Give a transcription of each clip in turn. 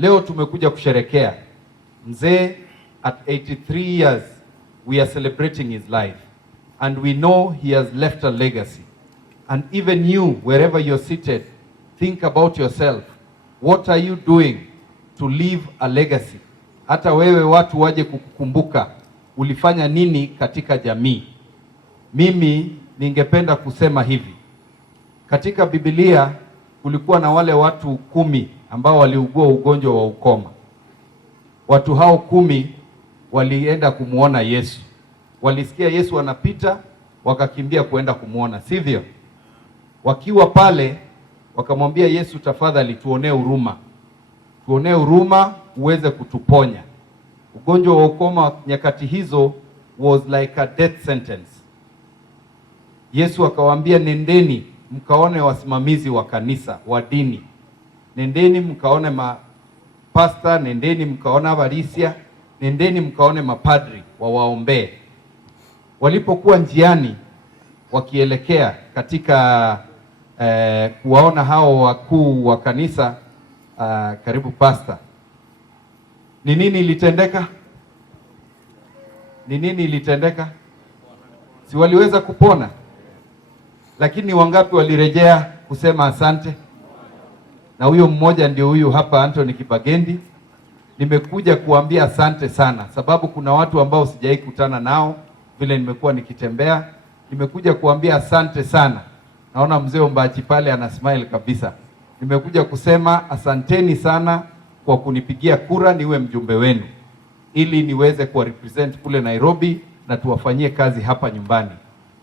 Leo tumekuja kusherekea mzee. At 83 years we are celebrating his life, and we know he has left a legacy. And even you, wherever you're seated, think about yourself. What are you doing to leave a legacy? Hata wewe watu waje kukukumbuka ulifanya nini katika jamii. Mimi ningependa kusema hivi. Katika Biblia kulikuwa na wale watu 10 ambao waliugua ugonjwa wa ukoma. Watu hao 10 walienda kumuona Yesu. Walisikia Yesu anapita, wakakimbia kuenda kumuona, sivyo? Wakiwa pale wakamwambia Yesu, tafadhali tuonee huruma. Tuonee huruma uweze kutuponya. Ugonjwa wa ukoma nyakati hizo was like a death sentence. Yesu akawaambia, nendeni mkaone wasimamizi wa kanisa wa dini. Nendeni mkaone mapasta, nendeni mkaone avarisia, nendeni mkaone mapadri wawaombee. Walipokuwa njiani wakielekea katika kuwaona hao wakuu wa kanisa, karibu pasta, ni nini ilitendeka? Ni nini ilitendeka? Si waliweza kupona? Lakini wangapi walirejea kusema asante? Na huyo mmoja ndio huyu hapa, Anthony Kibagendi. Nimekuja kuambia asante sana, sababu kuna watu ambao sijai kutana nao vile nimekuwa nikitembea. Nimekuja kuambia asante sana. Naona mzee Ombachi pale ana smile kabisa. Nimekuja kusema asanteni sana kwa kunipigia kura niwe mjumbe wenu, ili niweze kuwa represent kule Nairobi na tuwafanyie kazi hapa nyumbani.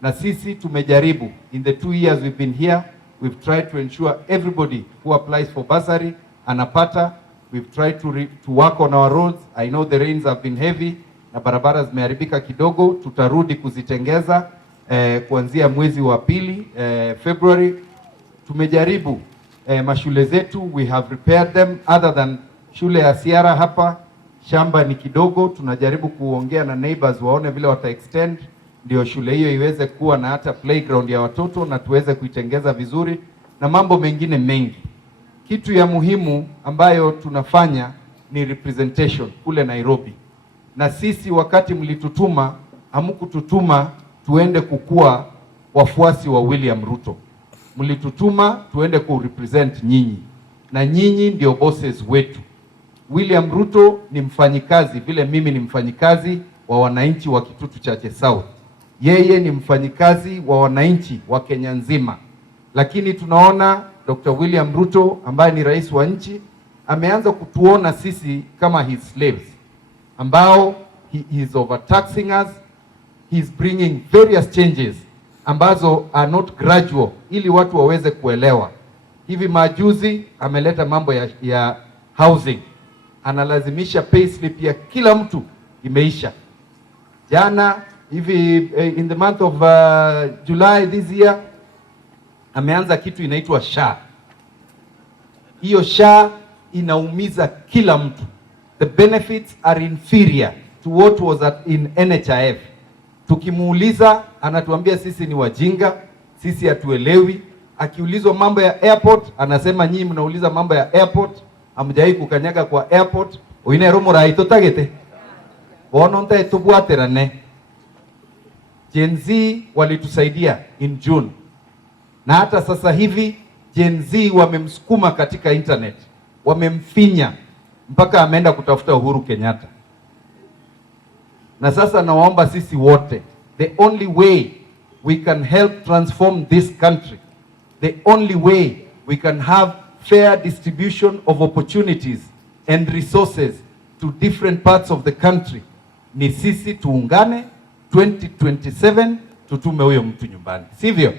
Na sisi tumejaribu, in the 2 years we've been here, we've tried to ensure everybody who applies for bursary anapata. We've tried to work on our roads. I know the rains have been heavy na barabara zimeharibika kidogo. Tutarudi kuzitengeza kuanzia mwezi wa pili, February. Tumejaribu mashule zetu, we have repaired them. Other than shule ya Sierra hapa, shamba ni kidogo. Tunajaribu kuongea na neighbors waone vile wata extend ndio shule hiyo iweze kuwa na hata playground ya watoto na tuweze kuitengeza vizuri na mambo mengine mengi. Kitu ya muhimu ambayo tunafanya ni representation kule Nairobi. Na sisi wakati mlitutuma, hamkututuma tuende kukua wafuasi wa William Ruto. Mlitutuma tuende kurepresent nyinyi. Na nyinyi ndio bosses wetu. William Ruto ni mfanyikazi vile mimi ni mfanyikazi wa wananchi wa Kitutu Chache South. Yeye ni mfanyikazi wa wananchi wa Kenya nzima. Lakini tunaona Dr. William Ruto ambaye ni rais wa nchi ameanza kutuona sisi kama his slaves, ambao he is overtaxing us. He is bringing various changes ambazo are not gradual, ili watu waweze kuelewa. Hivi majuzi ameleta mambo ya housing. Analazimisha payslip ya kila mtu imeisha. Jana hivi in the month of July this year ameanza kitu inaitwa SHA. Hiyo SHA inaumiza kila mtu. The benefits are inferior to what was in NHIF. Tukimuuliza anatuambia sisi ni wajinga, sisi hatuelewi. Akiulizwa mambo ya airport anasema nyinyi mnauliza mambo ya airport, hamjai kukanyaga kwa airport. Oine romora itotagete. Bononta etubwaterane. Gen Z walitusaidia in June. Na hata sasa hivi Gen Z wamemsukuma katika internet. Wamemfinya mpaka ameenda kutafuta Uhuru Kenyatta. Na sasa nawaomba sisi wote, the only way we can help transform this country, the only way we can have fair distribution of opportunities and resources to different parts of the country, ni sisi tuungane 2027 tutume huyo mtu nyumbani. Sivyo?